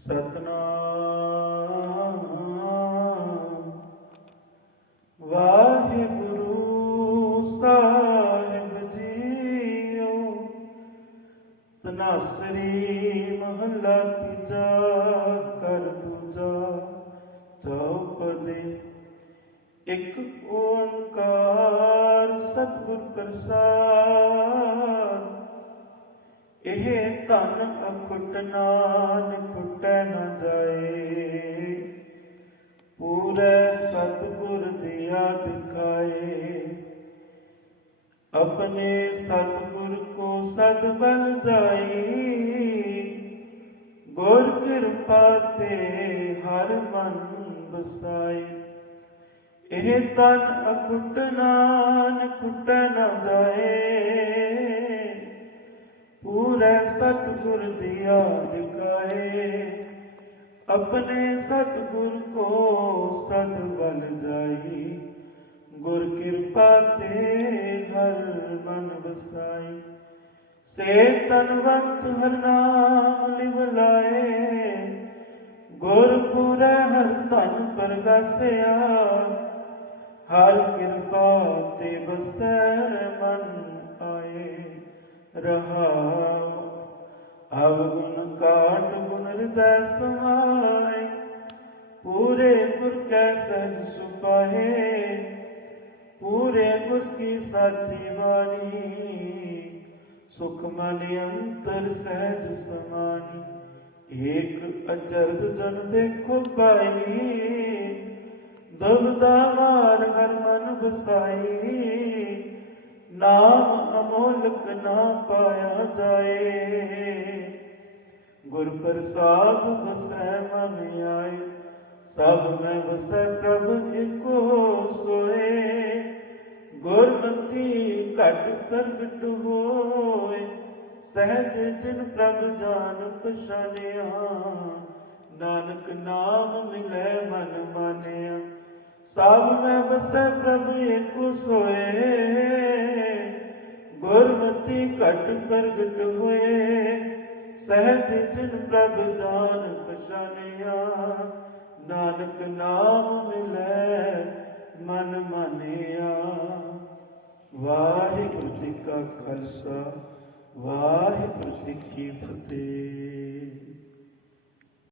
ਸਤਨਾਮ। ਵਾਹਿਗੁਰੂ ਸਾਹਿਬ JIO ਤਨਾਸਰੀ ਮਹੱਲਾ ਤੀਜਾ ਕਰ ਦੂਜਾ, ਚੌਪਦੇ। ਇੱਕ ਓੰਕਾਰ ਸਤਿਗੁਰ ਪ੍ਰਸਾਦ। ਇਹ ਧਨ ਅਖੁੱਟ ਨਾਨ ਸਤਿਗੁਰ ਦਿਖਾਏ ਆਪਣੇ ਸਤਿਗੁਰ ਕੋ ਸਦ ਬਲ ਜਾਈ। ਗੁਰ ਕਿਰਪਾ ਤੇ ਹਰ ਮਨ ਬਸਾਈ ਇਹ ਤਨ ਅਕੁੱਟ ਨਾਨ ਕੁੱਟੈ ਨਾ ਜਾਏ। ਪੂਰੇ ਸਤਿਗੁਰ ਦਿਆ ਦਿਖਾਏ ਆਪਣੇ ਸਤਿਗੁਰ ਕੋ ਸਦ ਬਲ ਜਾਈ। ਗੁਰ ਕਿਰਪਾ ਤੇ ਹਰ ਮਨ ਵਸਾਈ। ਸੇ ਤਨਵੰਤ ਹਰ ਨਾਮ ਲਿਵ ਲਾਏ। ਗੁਰ ਪੂਰੈ ਹਰ ਧਨ ਪ੍ਰਗਾਸਿਆ। ਹਰ ਕਿਰਪਾ ਤੇ ਬਸੈ ਮਨ ਆਏ ਰਹਾਉ। ਅਵਗੁਣ ਕਾਟ ਗੁਣ ਹਿਰਦੈ ਸਮਾਏ ਪੂਰੇ ਗੁਰ ਕੈ ਸਹਿਜ ਸੁਪਾਏ ਪੂਰੇ ਗੁਰ ਕੀ ਸਾਚੀ ਬਾਣੀ। ਸੁਖ ਮਨ ਅੰਤਰ ਸਹਿਜ ਸਮਾਨੀ, ਏਕ ਅਚਰਜ ਜਨ ਦੇਖੋ ਪਾਈ ਦਬਦਾ ਮਾਰ ਹਰ ਮਨ ਬਸਾਈ ਨਾਮ ਅਮੋਲਕ ਨਾ ਪਾਇਆ ਜਾਏ। ਗੁਰ ਪ੍ਰਸਾਦ ਬਸੈ ਮਨ ਆਏ ਸਭ ਮੈਂ ਵਸੈ ਪ੍ਰਭ ਏਕੋ ਸੋਏ। ਗੁਰਮਤੀ ਘਟ ਪ੍ਰਗਟ ਹੋਏ। ਸਹਿਜ ਜਿਨ ਪ੍ਰਭ ਜਾਨ ਪਛਾਨਿਆ। ਨਾਨਕ ਨਾਮ ਮਿਲੇ ਮਨ ਮਾਨਿਆ। ਸਭ ਮੈਂ ਵਸੈ ਪ੍ਰਭ ਏਕੋ ਸੋਏ। ਗੁਰਮਤੀ ਘਟ ਪ੍ਰਗਟ ਹੋਏ। ਸਹਿਜ ਜਿਨ ਪ੍ਰਭ ਜਾਨ ਪਛਾਨਿਆ। ਨਾਨਕ ਨਾਮ ਮਿਲੈ ਮਨ ਮਨਿਆ। ਵਾਹਿਗੁਰੂ ਜੀ ਕਾ ਖਾਲਸਾ ਵਾਹਿਗੁਰੂ ਜੀ ਕੀ ਫਤਿਹ।